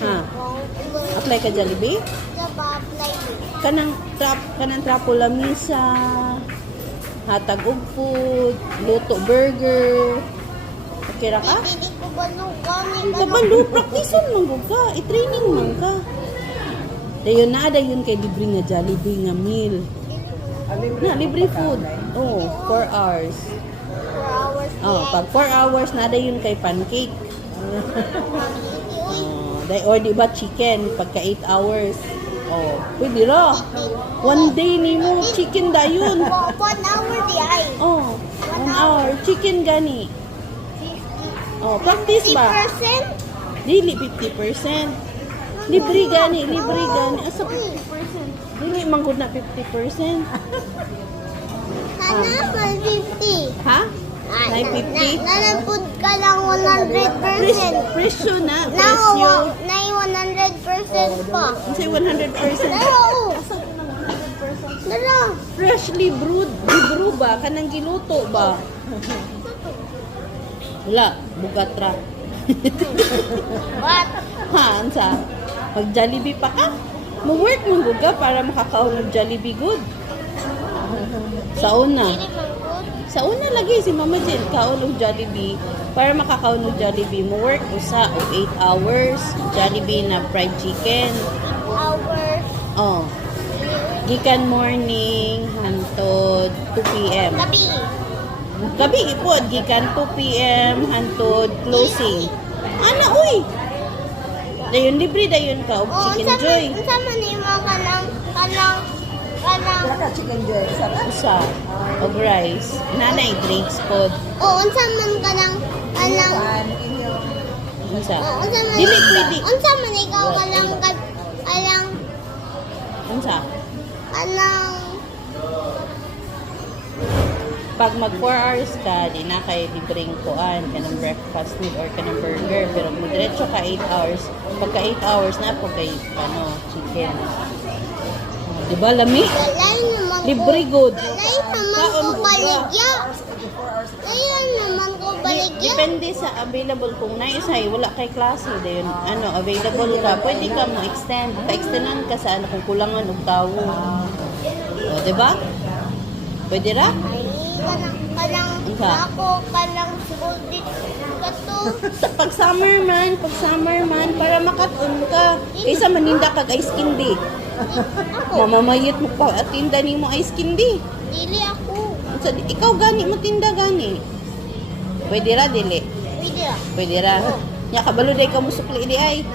Ha? Apply ka Jollibee? Kanang trapo lamisa, hatag og food, luto burger. Okay ra ka? Kabalo, practice man gud ka, i-training man ka. Dayon kay libre nga Jollibee nga meal. Na libre food. Oh, 4 hours. 4 hours. Oh, pag 4 hours na dayon kay pancake. Or di ba chicken pagka 8 hours. Oh, pwede ra. One day nimo chicken dayon. 1 hour di ay. Oh, 1 hour chicken gani. 50. Oh, practice ba? 50%? Dili 50%. Libre gani. Asa 50%? Dili man gud na 50%. Sana man 50. Ha? Nay 50? Nalampod ka lang 100%. Presyo na, presyo. Nay 100% pa. Unsay 100%? Dalaw. Dalaw. Freshly brewed, brew ba? Kanang giluto ba? Wala, bugat ra. What? Ha, ansa? Pag Jollibee pa ka, mo-work mo buga para makakaon ng Jollibee good. Sa una. Dili man good. Sa una lagi si Mama Jill kaon og Jollibee para makakaon og Jollibee mo work usa og 8 hours Jollibee na fried chicken. Hours. Oh. Gikan morning hantod 2 PM. Gabi. Gabi ipod gikan 2 PM hantod closing. Ana uy. Dayon libre dayon ka og chicken joy. Unsa man nimo kanang Chicken joy. Usa og rice. Nanay drinks pod. unsa man kanang Unsa? unsa man Dili pwede. unsa man ikaw alang Unsa? alang Pag mag 4 hours ka, di na kay libreng kuan, kanang breakfast meal or kanang burger. Pero mo diretso ka 8 hours. Pagka 8 hours na po kay chicken. Di ba lami? walay naman Libre good. walay naman ko Kaon ko baligya. Ayan naman ko baligya. Depende sa available kung naisay wala kay klase dayon available ka pwede ka mo extend pa-extendan ka sa kung kulangan og tawo. O di ba? Pwede ra? Kanang ako kanang school dito kato. Pag summer man para makaton ka kaysa maninda kag ice candy. Ako Mamamayit mo pa at tinda nimo ice candy. dili ako. Ikaw gani mo tinda gani. Pwede ra dili. Pwede ah. Pwede ra. Nya kabalo day ka mo sukli di ay.